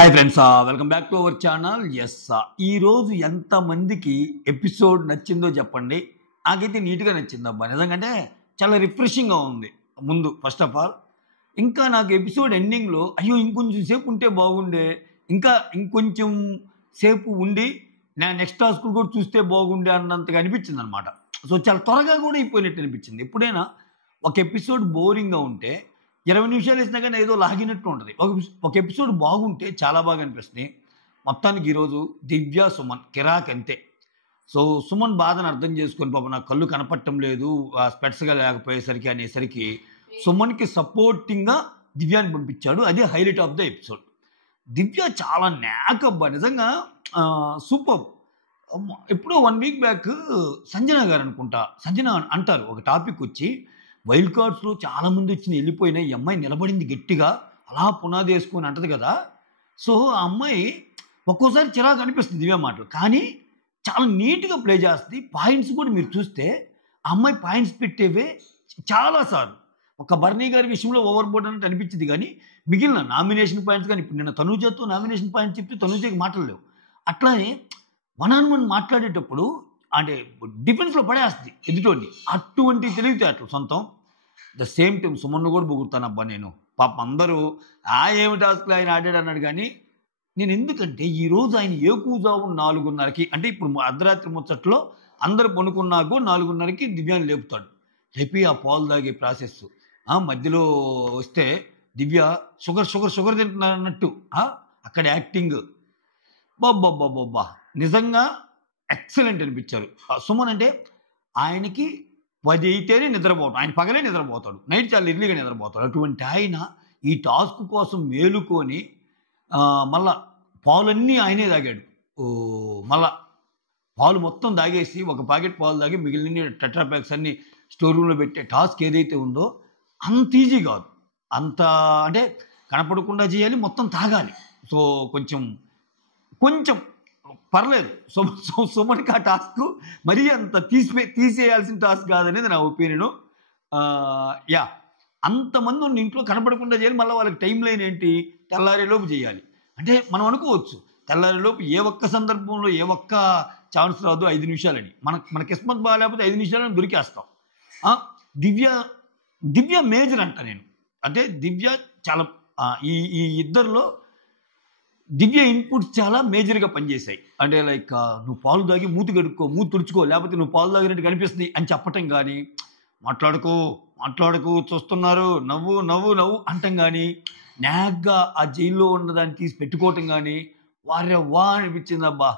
Hi friends, welcome back to our channel. Yes, ఈరోజు ఎంతమందికి episode నచ్చిందో చెప్పండి. నాకైతే నీట్గా నచ్చింది అబ్బా, నిజంగానే చాలా రిఫ్రెషింగ్గా ఉంది. ముందు ఫస్ట్ ఆఫ్ ఆల్ ఇంకా నాకు ఎపిసోడ్ ఎండింగ్లో అయ్యో ఇంకొంచెం సేపు ఉంటే బాగుండే, ఇంకా ఇంకొంచెం సేపు ఉండి నేను నెక్స్ట్ టాస్క్ కూడా చూస్తే బాగుండే అన్నంతగా అనిపించింది అనమాట. సో చాలా త్వరగా కూడా అయిపోయినట్టు అనిపించింది. ఎప్పుడైనా ఒక ఎపిసోడ్ బోరింగ్గా ఉంటే 20 నిమిషాలు వేసినా కానీ ఏదో లాగినట్టు ఉంటుంది. ఒక ఎపిసోడ్ బాగుంటే చాలా బాగా అనిపిస్తుంది. మొత్తానికి ఈరోజు దివ్య సుమన్ కిరాక్ అంతే. సో సుమన్ బాధను అర్థం చేసుకొని పాపం నాకు కళ్ళు కనపడటం లేదు స్పెట్స్గా లేకపోయేసరికి అనేసరికి సుమన్కి సపోర్టింగ్గా దివ్యాని పంపించాడు. అదే హైలైట్ ఆఫ్ ద ఎపిసోడ్. దివ్య చాలా నాకబ్బా, నిజంగా సూపర్. ఎప్పుడో 1 వీక్ బ్యాక్ సంజన గారు అనుకుంటా, సంజన అంటారు ఒక టాపిక్ వచ్చి, వైల్డ్ కార్డ్స్లో చాలామంది వచ్చి వెళ్ళిపోయిన ఈ అమ్మాయి నిలబడింది గట్టిగా అలా పునాది వేసుకొని అంటది కదా. సో ఆ అమ్మాయి ఒక్కోసారి చిరాకు అనిపిస్తుంది దివ్య మాటలు, కానీ చాలా నీట్గా ప్లే చేస్తుంది. పాయింట్స్ కూడా మీరు చూస్తే ఆ అమ్మాయి పాయింట్స్ పెట్టేవే చాలాసార్లు. ఒక బర్నీ గారి విషయంలో ఓవర్ బోర్డ్ అన్నట్టు అనిపించింది, కానీ మిగిలిన నామినేషన్ పాయింట్స్ కానీ ఇప్పుడు నిన్న తనూజతో నామినేషన్ పాయింట్స్ చెప్తే తనూజకి మాటలు లేవు. అట్లానే 1-on-1 మాట్లాడేటప్పుడు అంటే డిఫెన్స్లో పడేస్తుంది ఎదుటోని. అటువంటి తెలివితేటలు సొంతం. ద సేమ్ టైం సుమన్ను కూడా పొగుడుతానబ్బా నేను. పాప అందరూ ఏమి టాస్క్లో ఆయన ఆడాడు అన్నాడు, కానీ నేను ఎందుకంటే ఈరోజు ఆయన ఏకూజావు 4:30కి, అంటే ఇప్పుడు అర్ధరాత్రి ముచ్చట్లో అందరూ పనుకున్నాకో 4:30కి దివ్యాన్ని లేపుతాడు. లేపి ఆ పాలు తాగే ప్రాసెస్ మధ్యలో వస్తే దివ్య షుగర్ తింటున్నారన్నట్టు అక్కడ యాక్టింగ్ బాబ్బా నిజంగా ఎక్సలెంట్ అనిపించారు. సుమన్ అంటే ఆయనకి 10 అయితేనే నిద్రపోవటం, ఆయన పగలే నిద్రపోతాడు, నైట్ చాలా ఎర్లీగా నిద్రపోతాడు. అటువంటి ఆయన ఈ టాస్క్ కోసం మేలుకొని మళ్ళా పాలన్నీ ఆయనే తాగాడు. మళ్ళా పాలు మొత్తం తాగేసి ఒక ప్యాకెట్ పాలు తాగి మిగిలిన టెట్రా ప్యాక్స్ అన్ని స్టోర్ రూమ్లో పెట్టే టాస్క్ ఏదైతే ఉందో అంత ఈజీ కాదు. అంత అంటే కనపడకుండా చేయాలి, మొత్తం తాగాలి. సో కొంచెం పర్లేదు. సుమన్కి ఆ టాస్క్ మరీ అంత తీసేయాల్సిన టాస్క్ కాదనేది నా ఒపీనియను. యా, అంతమంది ఉన్న ఇంట్లో కనపడకుండా చేయాలి, మళ్ళీ వాళ్ళకి టైం లైన్ ఏంటి, తెల్లారేలోపు చేయాలి. అంటే మనం అనుకోవచ్చు తెల్లారేలోపు ఏ ఒక్క సందర్భంలో ఏ ఒక్క ఛాన్స్ రాదు 5 నిమిషాలని. మన కిస్మత్ బాగాలేకపోతే 5 నిమిషాలని దొరికేస్తాం. దివ్య మేజర్ అంట నేను. అంటే దివ్య చాలా ఈ ఇద్దరిలో దివ్య ఇన్పుట్స్ చాలా మేజర్గా పనిచేశాయి. అంటే లైక్ నువ్వు పాలు తాగి మూతి కడుక్కో, మూతి తుడుచుకో, లేకపోతే నువ్వు పాలు తాగినట్టు కనిపిస్తుంది అని చెప్పటం కానీ, మాట్లాడకు చూస్తున్నారు నవ్వు అంటం కానీ, నాగ్గా ఆ జైల్లో ఉన్నదాన్ని తీసి పెట్టుకోవటం కానీ వా అనిపించింది అబ్బా.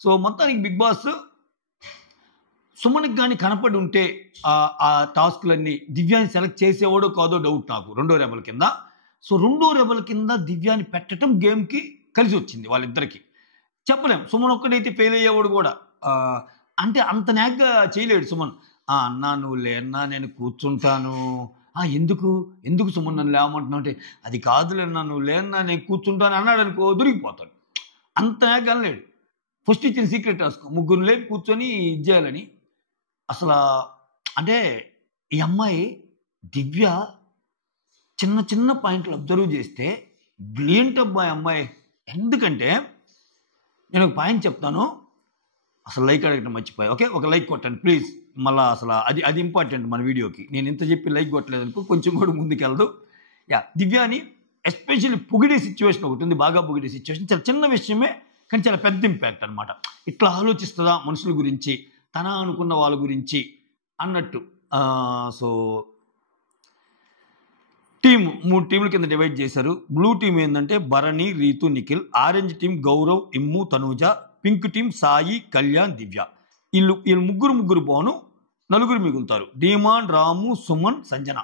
సో మొత్తానికి బిగ్ బాస్ సుమన్కి కానీ కనపడి ఉంటే ఆ టాస్క్లన్నీ దివ్యాన్ని సెలెక్ట్ చేసేవాడో కాదో డౌట్ నాకు. రెండో రెబల్ కింద దివ్యాన్ని పెట్టడం గేమ్కి కలిసి వచ్చింది వాళ్ళిద్దరికి. చెప్పలేం సుమన్ ఒక్కడైతే ఫెయిల్ అయ్యేవాడు కూడా. అంటే అంత నాగ్గా చేయలేడు సుమన్. అన్నా నువ్వు లేన్నా నేను కూర్చుంటాను. ఎందుకు సుమన్ నన్ను లేవమంటున్నావు అంటే, అది కాదులేనా నువ్వు లేన్నా నేను కూర్చుంటాను అన్నాడు అనుకో, దొరికిపోతాడు. అంత నాగ్గా అనలేడు. ఫస్ట్ ఇచ్చిన సీక్రెట్ టాస్క్ 3 లేపు కూర్చొని ఇచ్చేయాలని. అసలు అంటే ఈ అమ్మాయి దివ్య చిన్న పాయింట్లు అబ్జర్వ్ చేస్తే బ్రిలియంట్ అబ్బాయి అమ్మాయి. ఎందుకంటే నేను ఒక పాయింట్ చెప్తాను, అసలు లైక్ అడగటం మర్చిపోయా. ఓకే, ఒక లైక్ కొట్టండి ప్లీజ్. మళ్ళీ అసలు అది ఇంపార్టెంట్ మన వీడియోకి. నేను ఇంత చెప్పి లైక్ కొట్టలేదు అనుకో, కొంచెం కూడా ముందుకెళ్ళదు. దివ్యాని ఎస్పెషల్లీ పొగిడే సిచ్యువేషన్ ఒకటి ఉంది, బాగా పొగిడే సిచ్యువేషన్. చాలా చిన్న విషయమే కానీ చాలా పెద్ద ఇంపాక్ట్ అనమాట. ఇట్లా ఆలోచిస్తుందా మనుషుల గురించి, తన అనుకున్న వాళ్ళ గురించి అన్నట్టు. సో టీమ్ 3 టీంల కింద డివైడ్ చేశారు. బ్లూ టీం ఏంటంటే Bharani, Ritu, Nikhil. Orange team Gaurav, Immu, Tanuja. Pink team Sai, Kalyan, Divya. వీళ్ళు ముగ్గురు పోను, 4 మిగులుతారు. డీమాన్, రాము, సుమన్, సంజన.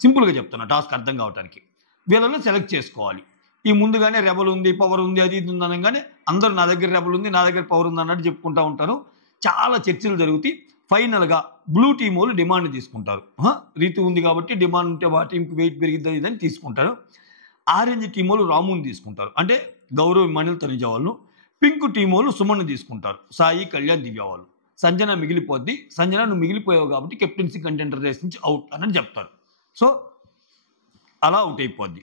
సింపుల్గా చెప్తున్నా టాస్క్ అర్థం కావడానికి. వీళ్ళలో సెలెక్ట్ చేసుకోవాలి. ఈ ముందుగానే రెబల్ ఉంది, పవర్ ఉంది, అది ఇది ఉంది అనగానే అందరూ నా దగ్గర రెబల్ ఉంది, నా దగ్గర పవర్ ఉంది అన్నట్టు చెప్పుకుంటూ ఉంటారు. చాలా చర్చలు జరుగుతాయి. ఫైనల్గా బ్లూ టీం వాళ్ళు డిమాండ్ తీసుకుంటారు. రీతు ఉంది కాబట్టి డిమాండ్ ఉంటే ఆ టీంకి వెయిట్ పెరిగిద్ది ఇదని తీసుకుంటారు. ఆరెంజ్ టీం వాళ్ళు రాముని తీసుకుంటారు, అంటే గౌరవ్, మణిల్, తనుజ వాళ్ళు. పింక్ టీం వాళ్ళు సుమన్ తీసుకుంటారు, సాయి, కళ్యాణ్, దివ్య వాళ్ళు. సంజన మిగిలిపోద్ది. సంజన నువ్వు మిగిలిపోయావు కాబట్టి కెప్టెన్సీ కంటెండర్ రేస్ నుంచి అవుట్ అని చెప్తారు. సో అలా అవుట్ అయిపోద్ది.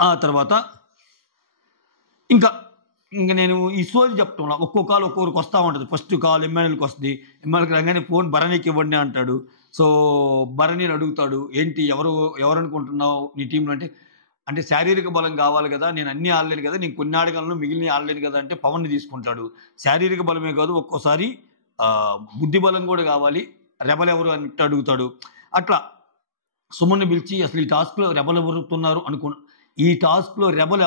ఆ తర్వాత ఇంకా ఇంక నేను ఈ సోది చెప్తున్నా. ఒక్కో కాల్ ఒక్కొక్కరికి వస్తా ఉంటది. ఫస్ట్ కాల్ ఎమ్మెల్యేలకి వస్తది. ఎమ్మెల్యేలకి రాగానే ఫోన్ భరణికి ఇవ్వండి అంటాడు. సో, భరణిని అడుగుతాడు. ఏంటి ఎవరనుకుంటున్నావు నీ టీంలో అంటే, అంటే శారీరక బలం కావాలి కదా! నేను అన్నీ ఆడలేను కదా! నేను కొన్ని ఆడగలను మిగిలినవి ఆడలేను కదా! అంటే పవన్‌ని తీసుకుంటాడు. శారీరక బలమే కాదు ఒక్కోసారి బుద్ధి బలం కూడా కావాలి. రెబెల్ ఎవరు అన్నట్టు అడుగుతాడు. అట్లా సుమన్‌ని పిలిచి అసలు ఈ టాస్క్‌లో రెబెల్ ఎవరుతున్నారు ఈ టాస్క్‌లో రెబెల్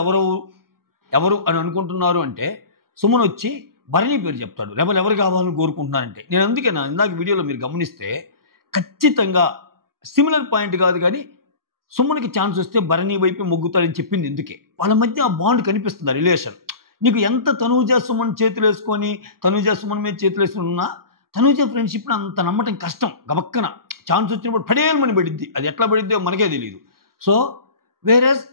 ఎవరు అని అనుకుంటున్నారు అంటే సుమన్ వచ్చి భరణి పేరు చెప్తాడు. రెబెల్ ఎవరు కావాలని కోరుకుంటున్నారంటే. నేను అందుకే ఇందాక వీడియోలో మీరు గమనిస్తే ఖచ్చితంగా సిమిలర్ పాయింట్ కాదు కానీ సుమన్‌కి ఛాన్స్ వస్తే భరణి వైపే మొగ్గుతాడని చెప్పింది ఎందుకే. వాళ్ళ మధ్య ఆ బాండ్ కనిపిస్తుంది, ఆ రిలేషన్. నీకు ఎంత తనూజ సుమన్ చేతులేసుకొని తనూజ సుమన్ మీద చేతులేసుకొని ఉన్నా తనూజ ఫ్రెండ్షిప్‌ని అంత నమ్మటం కష్టం. గబక్కన ఛాన్స్ వచ్చినప్పుడు పడేయమని పడిద్ది. అది ఎట్లా పడిద్దో మనకే తెలీదు. సో వేరేస్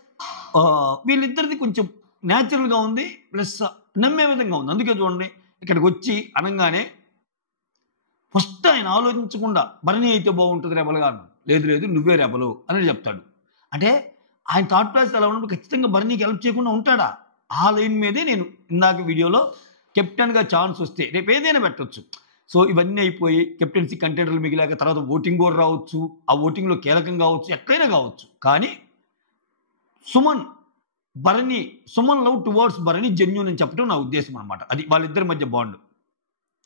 వీళ్ళిద్దరిది కొంచెం న్యాచురల్‌గా ఉంది. ప్లస్ నమ్మే విధంగా ఉంది. అందుకే చూడండి ఇక్కడికి వచ్చి అనంగానే ఫస్ట్ ఆయన ఆలోచించకుండా భరణి అయితే బాగుంటుంది రెబెల్‌గా అన్నాడు. లేదు నువ్వే రెబెలు అని చెప్తాడు. అంటే ఆయన థాట్ ప్రాసెస్ ఎలా ఉన్నప్పుడు ఖచ్చితంగా భరణికి హెల్ప్ చేయకుండా ఉంటాడా? ఆ లైన్ మీదే నేను ఇందాక వీడియోలో కెప్టెన్‌గా ఛాన్స్ వస్తే రేపు ఏదైనా పెట్టొచ్చు. సో ఇవన్నీ అయిపోయి కెప్టెన్సీ కంటెండర్లు మిగిలాక తర్వాత ఓటింగ్ కూడా రావచ్చు. ఆ ఓటింగ్‌లో కీలకం కావచ్చు. ఎట్లయినా కావచ్చు. కానీ Suman love towards Bharani genuine అని చెప్పడం నా ఉద్దేశం అనమాట. అది వాళ్ళిద్దరి మధ్య బాండ్.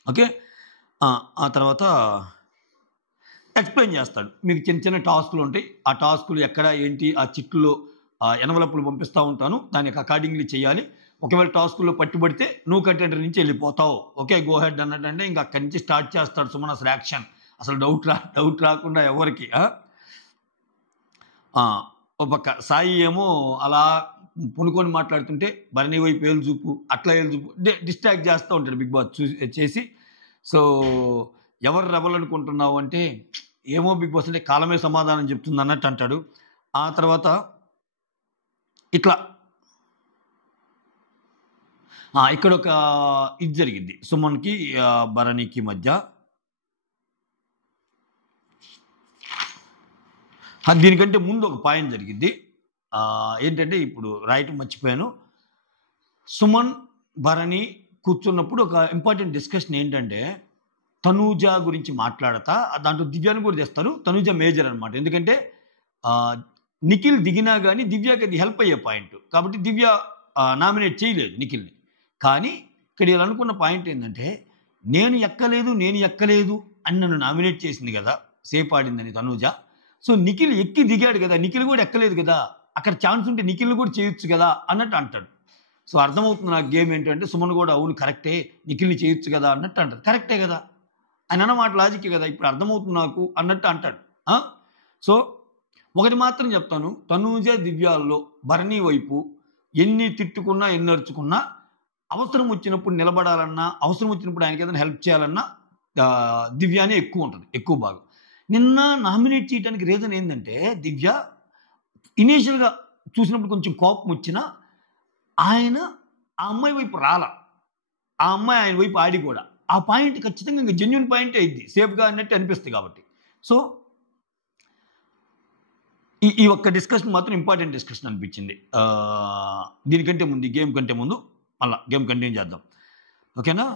ఓకే. ఆ తర్వాత ఎక్స్‌ప్లెయిన్ చేస్తాడు. మీకు చిన్న టాస్క్‌లు ఉంటాయి. ఆ టాస్క్‌లు ఎక్కడ ఏంటి ఆ చిట్‌లో ఎన్వలప్‌లు పంపిస్తా ఉంటాను. దానికి అకార్డింగ్‌లీ చేయాలి. ఒకవేళ టాస్క్‌లో పట్టుబడితే నువ్వు కంటెండర్ నుంచి వెళ్ళిపోతావు. ఓకే గో హెడ్ అన్నట్టంటే ఇంక అక్కడి నుంచి స్టార్ట్ చేస్తాడు సుమన్ అసలు యాక్షన్. అసలు డౌట్ రాకుండా ఎవరికి. ఒక పక్క సాయి ఏమో అలా పునుకొని మాట్లాడుతుంటే భరణి వైపు ఏలు చూపు అట్లా ఏలు చూపు డిస్ట్రాక్ట్ చేస్తూ ఉంటాడు బిగ్ బాస్ చేసి. సో ఎవరు రెబెల్ అనుకుంటున్నావు అంటే ఏమో బిగ్ బాస్ అంటే కాలమే సమాధానం చెప్తుంది అన్నట్టు అంటాడు. ఆ తర్వాత ఇట్లా ఇక్కడ ఒక ఇది జరిగింది సుమన్‌కి భరణికి మధ్య. దీనికంటే ముందు ఒక పాయింట్ జరిగింది. ఏంటంటే ఇప్పుడు రాయటం మర్చిపోయాను. సుమన్ భరణి కూర్చున్నప్పుడు ఒక ఇంపార్టెంట్ డిస్కషన్ ఏంటంటే తనూజ గురించి మాట్లాడతా దాంట్లో దివ్యాని కూడా తెస్తారు. తనూజ మేజర్ అనమాట. ఎందుకంటే నిఖిల్ దిగినా కానీ దివ్యకి అది హెల్ప్ అయ్యే పాయింట్. కాబట్టి దివ్య నామినేట్ చేయలేదు నిఖిల్ని. కానీ ఇక్కడ వీళ్ళు అనుకున్న పాయింట్ ఏంటంటే నేను ఎక్కలేదు అని నన్ను నామినేట్ చేసింది కదా, సేఫ్ ఆడిందని తనూజ. సో నిఖిల్ ఎక్కి దిగాడు కదా, నిఖిల్ కూడా ఎక్కలేదు కదా, అక్కడ ఛాన్స్ ఉంటే నిఖిల్ని కూడా చేయొచ్చు కదా అన్నట్టు అంటాడు. సో అర్థమవుతుంది నాకు గేమ్ ఏంటంటే సుమన్ కూడా అవును కరెక్టే నిఖిల్ని చేయొచ్చు కదా అన్నట్టు అంటాడు. కరెక్టే కదా ఆయన అన్నమాట లాజిక్కే కదా, ఇప్పుడు అర్థమవుతుంది నాకు అన్నట్టు అంటాడు. సో ఒకటి మాత్రం చెప్తాను, తనూజ దివ్యాల్లో భరణి వైపు ఎన్ని తిట్టుకున్నా ఎన్ని అరుచుకున్నా అవసరం వచ్చినప్పుడు నిలబడాలన్నా అవసరం వచ్చినప్పుడు ఆయనకి ఏదైనా హెల్ప్ చేయాలన్నా దివ్యానే ఎక్కువ ఉంటుంది, ఎక్కువ బాగా. నిన్న నామినేట్ చేయడానికి రీజన్ ఏంటంటే దివ్య ఇనీషియల్గా చూసినప్పుడు కొంచెం కోపం వచ్చినా ఆయన ఆ అమ్మాయి వైపు రాల, ఆ అమ్మాయి ఆయన వైపు ఆడి కూడా ఆ పాయింట్ ఖచ్చితంగా ఇంకా జెన్యూన్ పాయింటే అయింది, సేఫ్గా అన్నట్టు అనిపిస్తుంది కాబట్టి. సో ఈ ఒక్క డిస్కషన్ మాత్రం ఇంపార్టెంట్ డిస్కషన్ అనిపించింది. దీనికంటే ముందు ఈ గేమ్ కంటే ముందు మళ్ళా గేమ్ కంటిన్యూ చేద్దాం, ఓకేనా?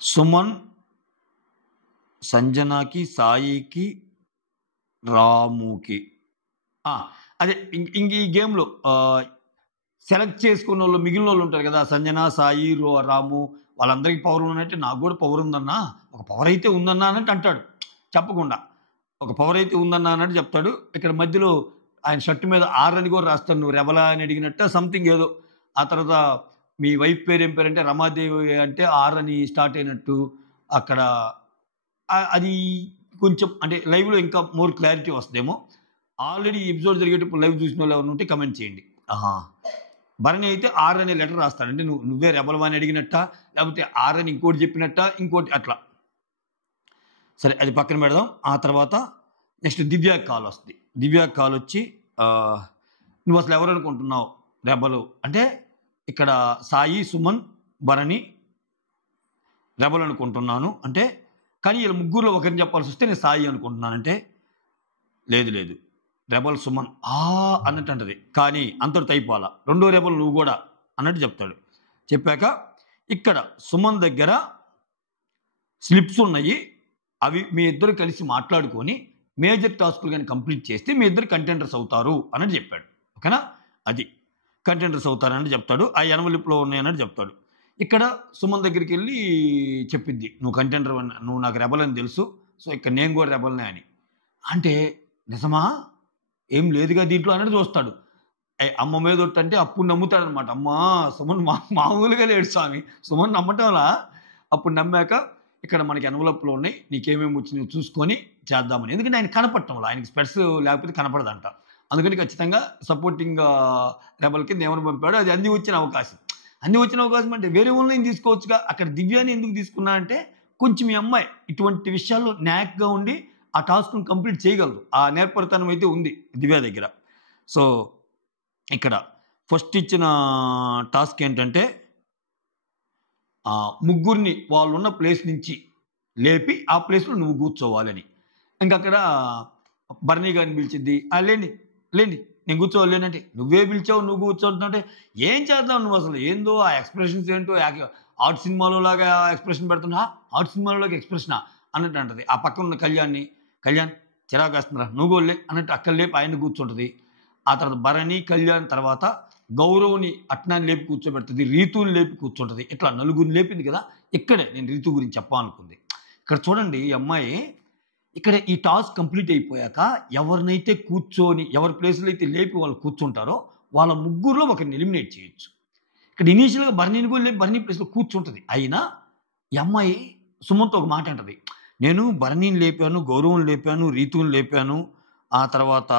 సుమన్ సంజనాకి సాయికి రాముకి అదే ఇంక ఈ గేమ్లో సెలెక్ట్ చేసుకున్న వాళ్ళు మిగిలిన వాళ్ళు ఉంటారు కదా, సంజన సాయి రాము వాళ్ళందరికీ పవర్ ఉన్నట్టే నాకు కూడా పవర్ ఉందన్నా, ఒక పవర్ అయితే ఉందన్నా అన్నట్టు అంటాడు. చెప్పకుండా ఒక పవర్ అయితే ఉందన్నా అన్నట్టు చెప్తాడు. ఇక్కడ మధ్యలో ఆయన షర్ట్ మీద ఆర్ అని కూడా రాస్తాడు, నువ్వు రెబలా అని అడిగినట్టు సంథింగ్ ఏదో. ఆ తర్వాత మీ వైఫ్ పేరు ఏం పేరంటే రమాదేవి అంటే ఆర్ అని స్టార్ట్ అయినట్టు అక్కడ అది కొంచెం అంటే లైవ్లో ఇంకా మోర్ క్లారిటీ వస్తుందేమో. ఆల్రెడీ ఎపిసోడ్ జరిగేటప్పుడు లైవ్ చూసిన వాళ్ళు ఎవరు ఉంటే కమెంట్ చేయండి. భరణి అయితే ఆర్ అనే లెటర్ రాస్తాడు, అంటే నువ్వే రెబల్వా అని అడిగినట్ట లేకపోతే ఆర్ అని ఇంకోటి చెప్పినట్ట ఇంకోటి అట్లా. సరే అది పక్కన పెడదాం. ఆ తర్వాత నెక్స్ట్ దివ్యాకి కాల్ వస్తుంది. దివ్యాకి కాల్ వచ్చి నువ్వు అసలు ఎవరు అనుకుంటున్నావు రెబలు అంటే ఇక్కడ సాయి సుమన్ భరణి రెబల్ అనుకుంటున్నాను అంటే, కానీ వీళ్ళు ముగ్గురులో ఒకరిని చెప్పాల్సి వస్తే నేను సాయి అనుకుంటున్నానంటే లేదు రెబల్ సుమన్ అన్నట్టు అంటది. కానీ అంతటితో అయిపోవాలా, రెండో రెబల్ నువ్వు కూడా అన్నట్టు చెప్తాడు. చెప్పాక ఇక్కడ సుమన్ దగ్గర స్లిప్స్ ఉన్నాయి, అవి మీ ఇద్దరు కలిసి మాట్లాడుకొని మేజర్ టాస్కులు కానీ కంప్లీట్ చేస్తే మీ ఇద్దరు కంటెండర్స్ అవుతారు అన్నట్టు చెప్పాడు. ఓకేనా, అది కంటెండర్స్ అవుతారని చెప్తాడు. ఆ ఎనవలిప్లో ఉన్నాయన్నట్టు చెప్తాడు. ఇక్కడ సుమన్ దగ్గరికి వెళ్ళి చెప్పిద్ది, నువ్వు కంటెండర్, నువ్వు నాకు రెబల్ అని తెలుసు, సో ఇక్కడ నేను కూడా రెబల్నే అని. అంటే నిజమా, ఏం లేదుగా దీంట్లో అన్నట్టు చూస్తాడు. అమ్మ మీద అంటే అప్పుడు నమ్ముతాడనమాట. అమ్మా సుమన్ మామూలుగా లేడు స్వామి, సుమన్ నమ్మటంలా. అప్పుడు నమ్మాక ఇక్కడ మనకి ఎన్వలప్లో ఉన్నాయి, నీకేమేమి వచ్చినాయో చూసుకొని చేద్దామని. ఎందుకంటే ఆయన కనపడటంలో, ఆయనకి స్పెట్స్ లేకపోతే కనపడదంట. అందుకని ఖచ్చితంగా సపోర్టింగ్ రెబల్ కింద ఏమని పంపాడు, అది అంది వచ్చిన అవకాశం. అంది వచ్చిన అవకాశం అంటే వేరే వాళ్ళని తీసుకోవచ్చుగా. అక్కడ దివ్యాని ఎందుకు తీసుకున్నా అంటే కొంచెం ఈ అమ్మాయి ఇటువంటి విషయాల్లో న్యాక్గా ఉండి ఆ టాస్క్ను కంప్లీట్ చేయగలదు, ఆ నేర్పరితనం అయితే ఉంది దివ్య దగ్గర. సో ఇక్కడ ఫస్ట్ ఇచ్చిన టాస్క్ ఏంటంటే ముగ్గురిని వాళ్ళు ఉన్న ప్లేస్ నుంచి లేపి ఆ ప్లేస్లో నువ్వు కూర్చోవాలని. ఇంకక్కడ బర్నీ గారిని పిలిచింది, లేండి లేండి నేను కూర్చోవాలేనంటే, నువ్వే పిలిచావు నువ్వు కూర్చోంటుంటే ఏం చేద్దాం నువ్వు అసలు, ఏందో ఆ ఎక్స్ప్రెషన్స్ ఏంటో, ఆర్ట్ సినిమాలో లాగా ఎక్స్ప్రెషన్ పెడుతున్నా, ఆర్ట్ సినిమాలోకి ఎక్స్ప్రెషనా అన్నట్టు అంటది. ఆ పక్కన ఉన్న కళ్యాణ్ చిరాకు వేస్తుందిరా నువ్వు గోళ్ళే అన్నట్టు అక్కడ లేపి ఆయన కూర్చుంటుంది. ఆ తర్వాత భరణి, కళ్యాణ్ తర్వాత గౌరవ్ని అట్నాన్ని లేపి కూర్చోబెడుతుంది, రీతుని లేపి కూర్చుంటుంది. ఇట్లా నలుగురిని లేపింది కదా. ఇక్కడే నేను రీతు గురించి చెప్పాలనుకుంది. ఇక్కడ చూడండి, ఈ అమ్మాయి ఇక్కడ ఈ టాస్క్ కంప్లీట్ అయిపోయాక ఎవరినైతే కూర్చొని ఎవరి ప్లేస్లో అయితే లేపి వాళ్ళు కూర్చుంటారో వాళ్ళ ముగ్గురులో ఒకరిని ఎలిమినేట్ చేయొచ్చు. ఇక్కడ ఇనీషియల్గా బర్నీని కూడా లేపి బర్నీ ప్లేస్లో కూర్చుంటుంది. అయినా ఈ అమ్మాయి సుమన్తో ఒక మాట అంటది, నేను బర్నీని లేపాను, గౌరవం లేపాను, రీతుని లేపాను, ఆ తర్వాత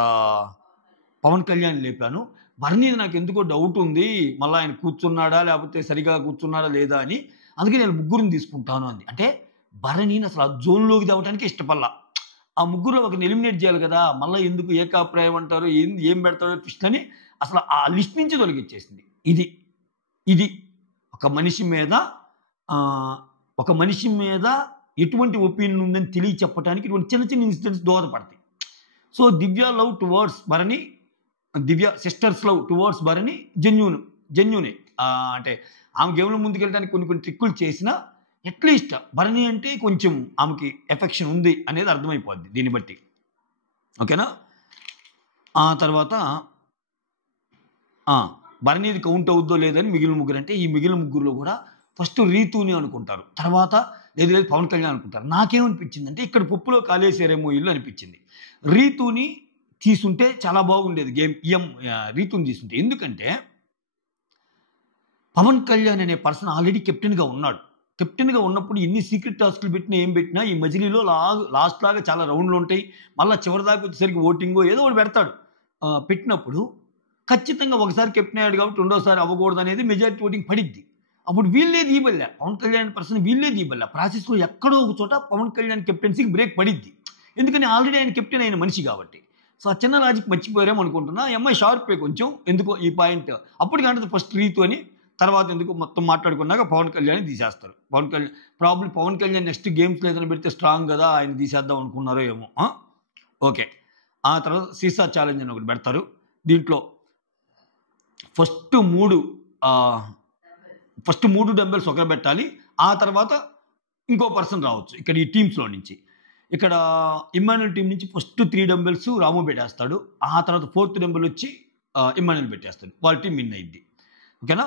పవన్ కళ్యాణ్ లేపాను, బర్నీది నాకు ఎందుకో డౌట్ ఉంది, మళ్ళీ ఆయన కూర్చున్నాడా లేకపోతే సరిగా కూర్చున్నాడా లేదా అని, అందుకే నేను ముగ్గురిని తీసుకుంటాను అంది. అంటే బర్నీని అసలు ఆ జోన్లోకి తేవడానికి ఇష్టపడలా. ఆ ముగ్గురులో ఒకరిని ఎలిమినేట్ చేయాలి కదా, మళ్ళీ ఎందుకు ఏకాభిప్రాయం అంటారు, ఏం పెడతారో ట్విస్ట్ అని అసలు ఆ లిస్ట్ నుంచి తొలగిచ్చేసింది. ఇది ఒక మనిషి మీద ఎటువంటి ఒపీనియన్ ఉందని తెలియచెప్పడానికి ఇటువంటి చిన్న చిన్న ఇన్సిడెంట్స్ దోహదపడతాయి. సో దివ్య లవ్ టువర్డ్స్ భరణి, దివ్య సిస్టర్స్ లవ్ టువర్డ్స్ భరణి జెన్యూనే. అంటే ఆమె గేమ్లో ముందుకెళ్ళడానికి కొన్ని ట్రిక్కులు చేసినా అట్లీస్ట్ భరణి అంటే కొంచెం ఆమెకి ఎఫెక్షన్ ఉంది అనేది అర్థమైపోద్ది దీన్ని బట్టి. ఓకేనా, ఆ తర్వాత భరణిది కౌంట్ అవుద్దో లేదని మిగిలిన ముగ్గురు, అంటే ఈ మిగిలిన ముగ్గురులో కూడా ఫస్ట్ రీతుని అనుకుంటారు, తర్వాత లేదు పవన్ కళ్యాణ్ అనుకుంటారు. నాకేమనిపించింది అంటే ఇక్కడ పప్పులో కాలేసేరేమో ఇల్లు అనిపించింది. రీతుని తీసుంటే చాలా బాగుండేది గేమ్, రీతుని తీసుంటే. ఎందుకంటే పవన్ కళ్యాణ్ అనే పర్సన్ ఆల్రెడీ కెప్టెన్గా ఉన్నాడు. కెప్టెన్గా ఉన్నప్పుడు ఎన్ని సీక్రెట్ టాస్క్లు పెట్టినా ఏం పెట్టినా ఈ మజిలీలో లాస్ట్ లాగా చాలా రౌండ్లు ఉంటాయి, మళ్ళీ చివరి దాకా వచ్చేసరికి ఓటింగో ఏదో ఒకటి పెడతాడు. పెట్టినప్పుడు ఖచ్చితంగా ఒకసారి కెప్టెన్ అయ్యాడు కాబట్టి రెండోసారి అవ్వకూడదు అనేది మెజారిటీ ఓటింగ్ పడిద్ది. అప్పుడు వీళ్ళే దీబల్లా, పవన్ కళ్యాణ్ పర్సన్ వీళ్ళే దీబల్లా. ప్రాసెస్లో ఎక్కడో ఒక చోట పవన్ కళ్యాణ్ కెప్టెన్సీకి బ్రేక్ పడిద్ది, ఎందుకని ఆల్రెడీ ఆయన కెప్టెన్ అయిన మనిషి కాబట్టి. సో ఆ చిన్న లాజిక్ మర్చిపోయారేమో అనుకుంటున్నా. ఎంఐ షార్పే కొంచెం, ఎందుకో ఈ పాయింట్ అప్పటికంటే ఫస్ట్ రీతు అని, తర్వాత ఎందుకు మొత్తం మాట్లాడుకున్నాక పవన్ కళ్యాణ్ తీసేస్తారు. పవన్ కళ్యాణ్ నెక్స్ట్ గేమ్స్లో ఏదైనా పెడితే స్ట్రాంగ్ కదా, ఆయన తీసేద్దాం అనుకున్నారో ఏమో. ఓకే, ఆ తర్వాత సీసా ఛాలెంజ్ అని ఒకటి పెడతారు. దీంట్లో ఫస్ట్ మూడు డంబెల్స్ ఒకరు పెట్టాలి, ఆ తర్వాత ఇంకో పర్సన్ రావచ్చు ఇక్కడ ఈ టీమ్స్లో నుంచి. ఇక్కడ ఇమ్మాన్యుల్ టీం నుంచి ఫస్ట్ 3 డంబెల్స్ రాము పెట్టేస్తాడు, ఆ తర్వాత 4th డంబెల్ వచ్చి ఇమ్మాన్యుల్ పెట్టేస్తాడు, వాళ్ళ టీం విన్ అయింది. ఓకేనా,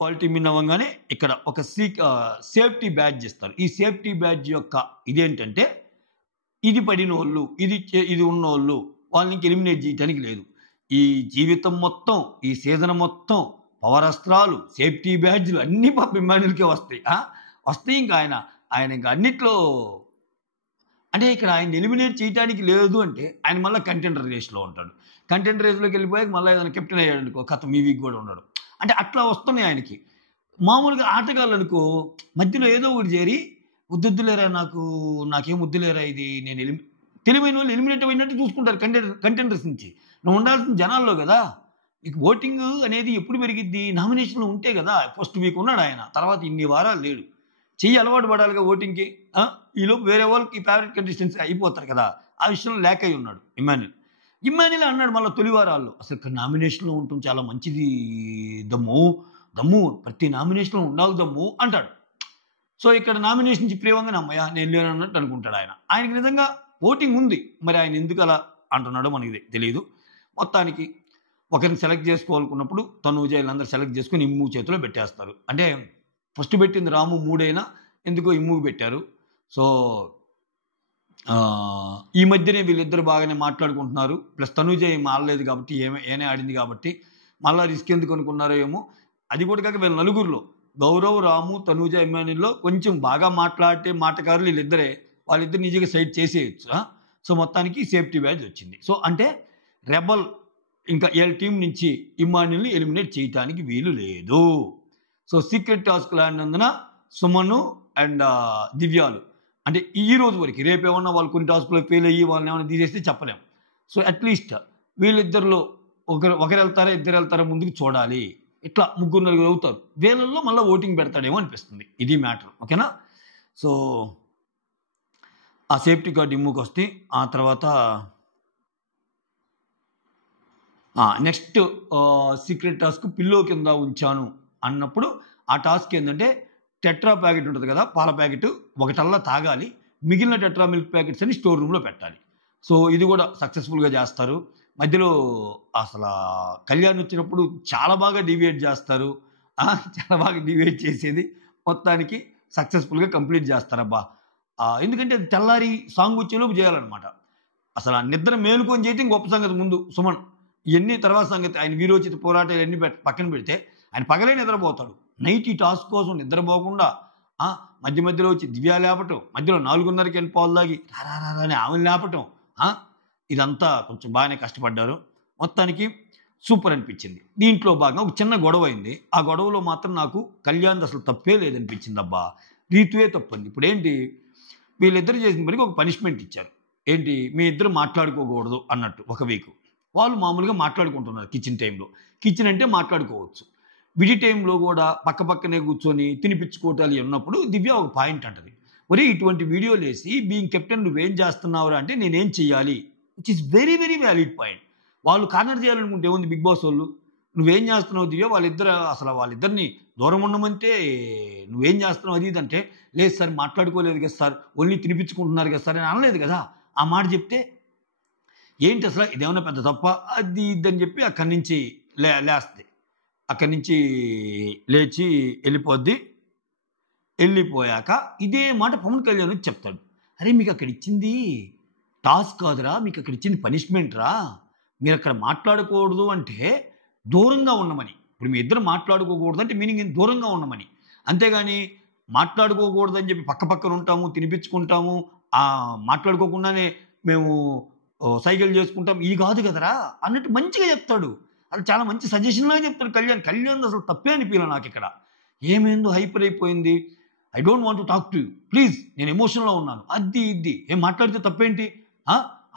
వాళ్ళ టీం విన్ అవ్వగానే ఇక్కడ ఒక సేఫ్టీ బ్యాడ్జ్ ఇస్తారు. ఈ సేఫ్టీ బ్యాడ్జ్ యొక్క ఇదేంటంటే ఇది పడిన వాళ్ళు, ఇది ఉన్న వాళ్ళు వాళ్ళని ఎలిమినేట్ చేయడానికి లేదు. ఈ జీవితం మొత్తం, ఈ సీజన్ మొత్తం పవరస్త్రాలు, సేఫ్టీ బ్యాడ్జ్లు అన్నీ పాప ఇమ్మాన్యుల్కే వస్తాయి. ఇంకా ఆయన ఇంకా అన్నిట్లో, అంటే ఇక్కడ ఆయన ఎలిమినేట్ చేయడానికి లేదు అంటే ఆయన మళ్ళీ కంటెండర్ రేస్లో ఉంటాడు. కంటెండర్ రేస్లోకి వెళ్ళిపోయాక మళ్ళీ ఏదైనా కెప్టెన్ అయ్యాడు అనుకో, కథ ఈ వీక్ కూడా ఉన్నాడు. అంటే అట్లా వస్తున్నాయి ఆయనకి. మామూలుగా ఆటగాళ్ళు అనుకో మధ్యలో ఏదో ఒకటి చేరి వద్దులేరా నాకేం వద్దులేరా ఇది, నేను తెలివైన వాళ్ళు ఎలిమినేట్ అయినట్టు చూసుకుంటారు కంటెండర్స్ నుంచి. నువ్వు ఉండాల్సిన జనాల్లో కదా. నీకు ఓటింగ్ అనేది ఎప్పుడు పెరిగిద్ది, నామినేషన్లో ఉంటే కదా. ఫస్ట్ వీక్ ఉన్నాడు ఆయన, తర్వాత ఇన్ని వారాలు లేడు, చెయ్యి అలవాటు పడాలిగా ఓటింగ్కి. ఈలోపు వేరే వాళ్ళకి ఫేవరెట్ కంటెస్టెంట్స్ అయిపోతారు కదా, ఆ విషయంలో లేక అయి ఉన్నాడు ఇమ్మాన్యుల్. ఇమ్మాన్యుల్ అన్నాడు మళ్ళీ తొలివారాల్లో, అసలు ఇక్కడ నామినేషన్లో ఉండటం చాలా మంచిది దమ్ము, దమ్ము ప్రతి నామినేషన్లో ఉండాలి దమ్ము అంటాడు. సో ఇక్కడ నామినేషన్ ప్రియవంగా అమ్మయ్య నేను లేను అన్నట్టు అనుకుంటాడు ఆయన. ఆయనకి నిజంగా ఓటింగ్ ఉంది, మరి ఆయన ఎందుకు అలా అంటున్నాడో మనకి తెలియదు. మొత్తానికి ఒకరిని సెలెక్ట్ చేసుకోవాలనుకున్నప్పుడు తనూజ వీళ్ళందరూ సెలెక్ట్ చేసుకుని ఇమ్ము చేతిలో పెట్టేస్తారు. అంటే ఫస్ట్ పెట్టింది రాము 3 అయినా ఎందుకో ఇమ్ముకి పెట్టారు. సో ఈ మధ్యనే వీళ్ళిద్దరు బాగానే మాట్లాడుకుంటున్నారు. ప్లస్ తనూజ ఏం ఆడలేదు కాబట్టి ఏనే ఆడింది కాబట్టి మళ్ళీ రిస్క్ ఎందుకు అనుకున్నారో ఏమో. అది కూడా కాక వీళ్ళ నలుగురిలో గౌరవ్, రాము, తనూజ, ఇమ్మాన్యుల్లో కొంచెం బాగా మాట్లాడే మాటకారులు వీళ్ళిద్దరే. వాళ్ళిద్దరు నిజంగా సైడ్ చేసేయచ్చు. సో మొత్తానికి సేఫ్టీ బ్యాచ్ వచ్చింది. సో అంటే రెబల్ ఇంకా వీళ్ళ టీం నుంచి ఇమ్మాన్యుల్ని ఎలిమినేట్ చేయడానికి వీలు లేదు. సో సీక్రెట్ టాస్క్ ఆడినందున సుమను అండ్ దివ్యాలు అంటే ఈ రోజు వరకు, రేపు ఏమన్నా వాళ్ళు కొన్ని టాస్క్లో ఫెయిల్ అయ్యి వాళ్ళని ఏమైనా తీసేస్తే చెప్పలేం. సో అట్లీస్ట్ వీళ్ళిద్దరిలో ఒకరు వెళ్తారా ఇద్దరు వెళ్తారా ముందుకు చూడాలి. ఇట్లా 3-4 అవుతారు. వీళ్ళల్లో మళ్ళీ ఓటింగ్ పెడతాడేమో అనిపిస్తుంది. ఇది మ్యాటర్. ఓకేనా. సో ఆ సేఫ్టీ కార్డ్ ఇమ్ముకి వస్తే ఆ తర్వాత నెక్స్ట్ సీక్రెట్ టాస్క్ పిల్లో కింద ఉంచాను అన్నప్పుడు ఆ టాస్క్ ఏంటంటే టెట్రా ప్యాకెట్ ఉంటుంది కదా, పాల ప్యాకెట్ ఒకటల్లా తాగాలి, మిగిలిన టెట్రా మిల్క్ ప్యాకెట్స్ అని స్టోర్ రూమ్లో పెట్టాలి. సో ఇది కూడా సక్సెస్ఫుల్గా చేస్తారు. మధ్యలో అసలు కళ్యాణ్ వచ్చినప్పుడు చాలా బాగా డివియేట్ చేస్తారు. చాలా బాగా డివియేట్ చేసేది మొత్తానికి సక్సెస్ఫుల్గా కంప్లీట్ చేస్తారబ్బా. ఎందుకంటే అది తెల్లారి సాంగ్ వచ్చేలోపు చేయాలన్నమాట. అసలు ఆ నిద్ర మేలుకొని చేయటం గొప్ప సంగతి. ముందు సుమన్ ఇవన్నీ తర్వాత సంగతి. ఆయన వీరోచిత పోరాటాలు అన్నీ పక్కన పెడితే ఆయన పగలే నిద్రపోతాడు. నైట్ ఈ టాస్క్ కోసం నిద్రపోకుండా మధ్య మధ్యలో వచ్చి దివ్య లేపటం, మధ్యలో 4:30కి పాలు తాగి రాని ఆమెను లేపటం, ఇదంతా కొంచెం బాగానే కష్టపడ్డారు. మొత్తానికి సూపర్ అనిపించింది. దీంట్లో భాగంగా ఒక చిన్న గొడవ అయింది. ఆ గొడవలో మాత్రం నాకు కళ్యాణ్ అసలు తప్పే లేదనిపించింది. అబ్బా రీతువే తప్పంది. ఇప్పుడు ఏంటి, వీళ్ళిద్దరు చేసిన పనికి ఒక పనిష్మెంట్ ఇచ్చారు. ఏంటి, మీ ఇద్దరు మాట్లాడుకోకూడదు అన్నట్టు. ఒక వీక్ వాళ్ళు మామూలుగా మాట్లాడుకుంటున్నారు కిచెన్ టైంలో. కిచెన్ అంటే మాట్లాడుకోవచ్చు. విడి టైంలో కూడా పక్క పక్కనే కూర్చొని తినిపించుకోవటాలు ఉన్నప్పుడు దివ్య ఒక పాయింట్ అంటది, ఒరే ఇటువంటి వీడియోలు వేసి బీయింగ్ కెప్టెన్ నువ్వేం చేస్తున్నావురా అంటే నేనేం చెయ్యాలి, which is very very valid point. వాళ్ళు కార్నర్ చేయాలనుకుంటే ఏముంది బిగ్ బాస్ వాళ్ళు, నువ్వేం చేస్తున్నావు దివ్య, వాళ్ళిద్దరిని దూరం ఉండమంటే నువ్వేం చేస్తున్నావు అది ఇదంటే, లేదు సార్ మాట్లాడుకోలేదు కదా సార్, ఓన్లీ తినిపించుకుంటున్నారు కదా సార్ అని అనలేదు కదా. ఆ మాట చెప్తే ఏంటి అసలు ఇదేమన్నా పెద్ద తప్ప అది ఇదని చెప్పి అక్కడి నుంచి లేస్తుంది. అక్కడి నుంచి లేచి వెళ్ళిపోద్ది. వెళ్ళిపోయాక ఇదే మాట పవన్ కళ్యాణ్ చెప్తాడు, అరే మీకు అక్కడ ఇచ్చింది టాస్క్ కాదురా, మీకు అక్కడ ఇచ్చింది పనిష్మెంట్ రా, మీరు అక్కడ మాట్లాడకూడదు అంటే దూరంగా ఉండమని. ఇప్పుడు మీ ఇద్దరు మాట్లాడుకోకూడదు అంటే మీనింగ్ దూరంగా ఉండమని, అంతేగాని మాట్లాడుకోకూడదు అని చెప్పి పక్క పక్కన ఉంటాము తినిపించుకుంటాము మాట్లాడుకోకుండానే మేము సైకిల్ చేసుకుంటాం ఇది కాదు కదరా అన్నట్టు మంచిగా చెప్తాడు. అది చాలా మంచి సజెషన్లాగా చెప్తాడు కళ్యాణ్ అసలు తప్పే అనిపించాలి నాకు. ఇక్కడ ఏమైందో హైపర్ అయిపోయింది, I don't want to talk to you please, నేను ఎమోషన్లో ఉన్నాను, అది ఇది ఏం మాట్లాడితే తప్పేంటి,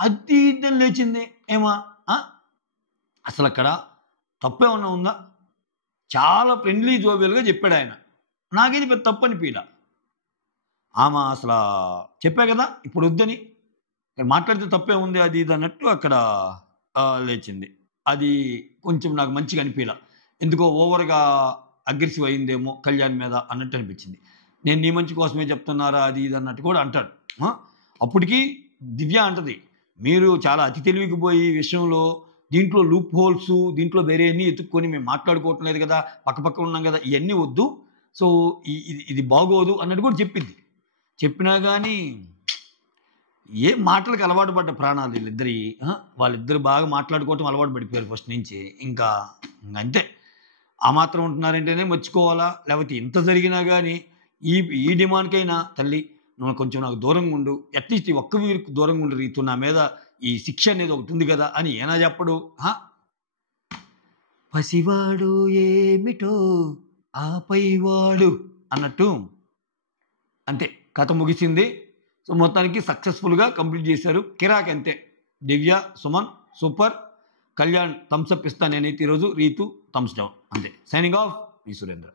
అది ఇది అని లేచింది ఏమా. అసలు అక్కడ తప్పేమన్నా ఉందా, చాలా ఫ్రెండ్లీ జోబియల్గా చెప్పాడు ఆయన. నాకేది పెద్ద తప్పు అనిపించలా. ఆమె అసలు చెప్పా కదా ఇప్పుడు వద్దని, మాట్లాడితే తప్పే ఉంది అది ఇది అన్నట్టు అక్కడ లేచింది. అది కొంచెం నాకు మంచిగా అనిపించలా, ఎందుకో ఓవర్గా అగ్రెసివ్ అయిందేమో కళ్యాణ్ మీద అన్నట్టు అనిపించింది. నేను నీ మంచి కోసమే చెప్తున్నారా అది ఇది అన్నట్టు కూడా అంటాడు. అప్పటికి దివ్య అంటది, మీరు చాలా అతి తెలివికి పోయి విషయంలో దీంట్లో లూప్ హోల్స్ దీంట్లో వేరే అన్నీ ఎత్తుక్కొని మేము మాట్లాడుకోవటం లేదు కదా, పక్క ఉన్నాం కదా, ఇవన్నీ వద్దు, సో ఇది బాగోదు అన్నట్టు కూడా చెప్పింది. చెప్పినా కానీ ఏ మాటలకు అలవాటు పడ్డ ప్రాణాలు వాళ్ళిద్దరు బాగా మాట్లాడుకోవటం అలవాటు పడిపోయారు ఫస్ట్ నుంచి. ఇంకా అంతే, ఆ మాత్రం ఉంటున్నారంటేనే మర్చిపోవాలా, లేకపోతే ఇంత జరిగినా కానీ ఈ డిమాండ్కైనా తల్లి నువ్వు కొంచెం నాకు దూరంగా ఉండు, అట్లీస్ట్ ఈ ఒక్క వీరికి దూరంగా ఉండు రీతు, నా మీద ఈ శిక్ష అనేది ఒకటి ఉంది కదా అని ఏనా చెప్పడు. పసివాడు ఏమిటో ఆపైవాడు అన్నట్టు అంతే, కథ ముగిసింది. సో మొత్తానికి సక్సెస్ఫుల్గా కంప్లీట్ చేశారు. కిరాక్ అంతే. దివ్య సుమన్ సూపర్, కళ్యాణ్ థమ్స్అప్ ఇస్తాను నేనైతే ఈరోజు, రీతు థమ్స్ డౌన్ అంతే. సైనింగ్ ఆఫ్, మీ సురేంద్ర.